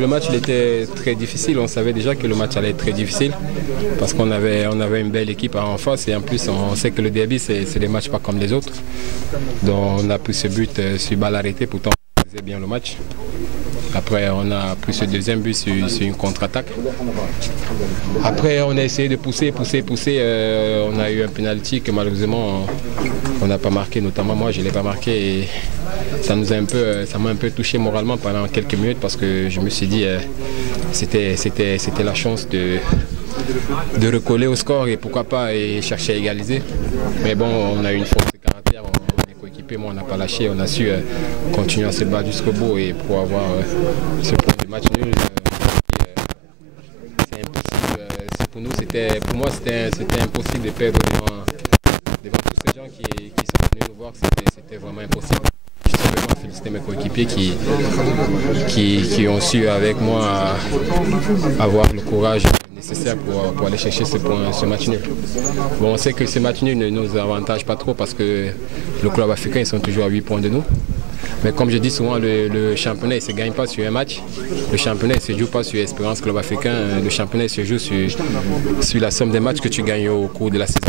Le match il était très difficile, on savait déjà que le match allait être très difficile parce qu'on avait une belle équipe en face et en plus on sait que le derby c'est des matchs pas comme les autres. Donc on a pris ce but sur balle arrêtée, pourtant on faisait bien le match. Après on a pris ce deuxième but sur une contre-attaque. Après on a essayé de pousser. On a eu un penalty que malheureusement on n'a pas marqué, notamment moi je ne l'ai pas marqué. Et ça m'a un peu touché moralement pendant quelques minutes parce que je me suis dit c'était la chance de recoller au score et pourquoi pas et chercher à égaliser. Mais bon, on a eu une force de caractère, on est coéquipés, moi on n'a pas lâché, on a su continuer à se battre jusqu'au bout et pour avoir ce point de match nul. C'est impossible. Pour moi c'était impossible de perdre devant tous ces gens qui sont venus nous voir, c'était vraiment impossible. Je tiens vraiment à féliciter mes coéquipiers qui ont su avec moi avoir le courage nécessaire pour aller chercher ce match nul. Bon, on sait que ce match nul ne nous avantage pas trop parce que le club africain ils sont toujours à 8 points de nous. Mais comme je dis souvent, le championnat ne se gagne pas sur un match. Le championnat ne se joue pas sur Espérance Club Africain. Le championnat se joue sur la somme des matchs que tu gagnes au cours de la saison.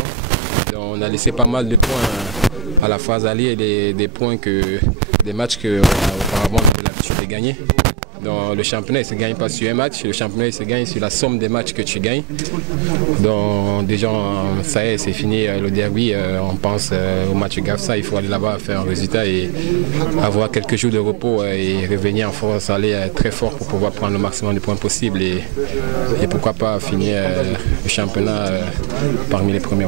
Donc, on a laissé pas mal de points à la phase aller, des matchs qu'auparavant on avait l'habitude de gagner. Donc, le championnat ne se gagne pas sur un match, le championnat se gagne sur la somme des matchs que tu gagnes. Donc déjà, ça y est, c'est fini le derby, on pense au match GAFSA, il faut aller là-bas faire un résultat et avoir quelques jours de repos et revenir en force, aller très fort pour pouvoir prendre le maximum de points possible et pourquoi pas finir le championnat parmi les premiers.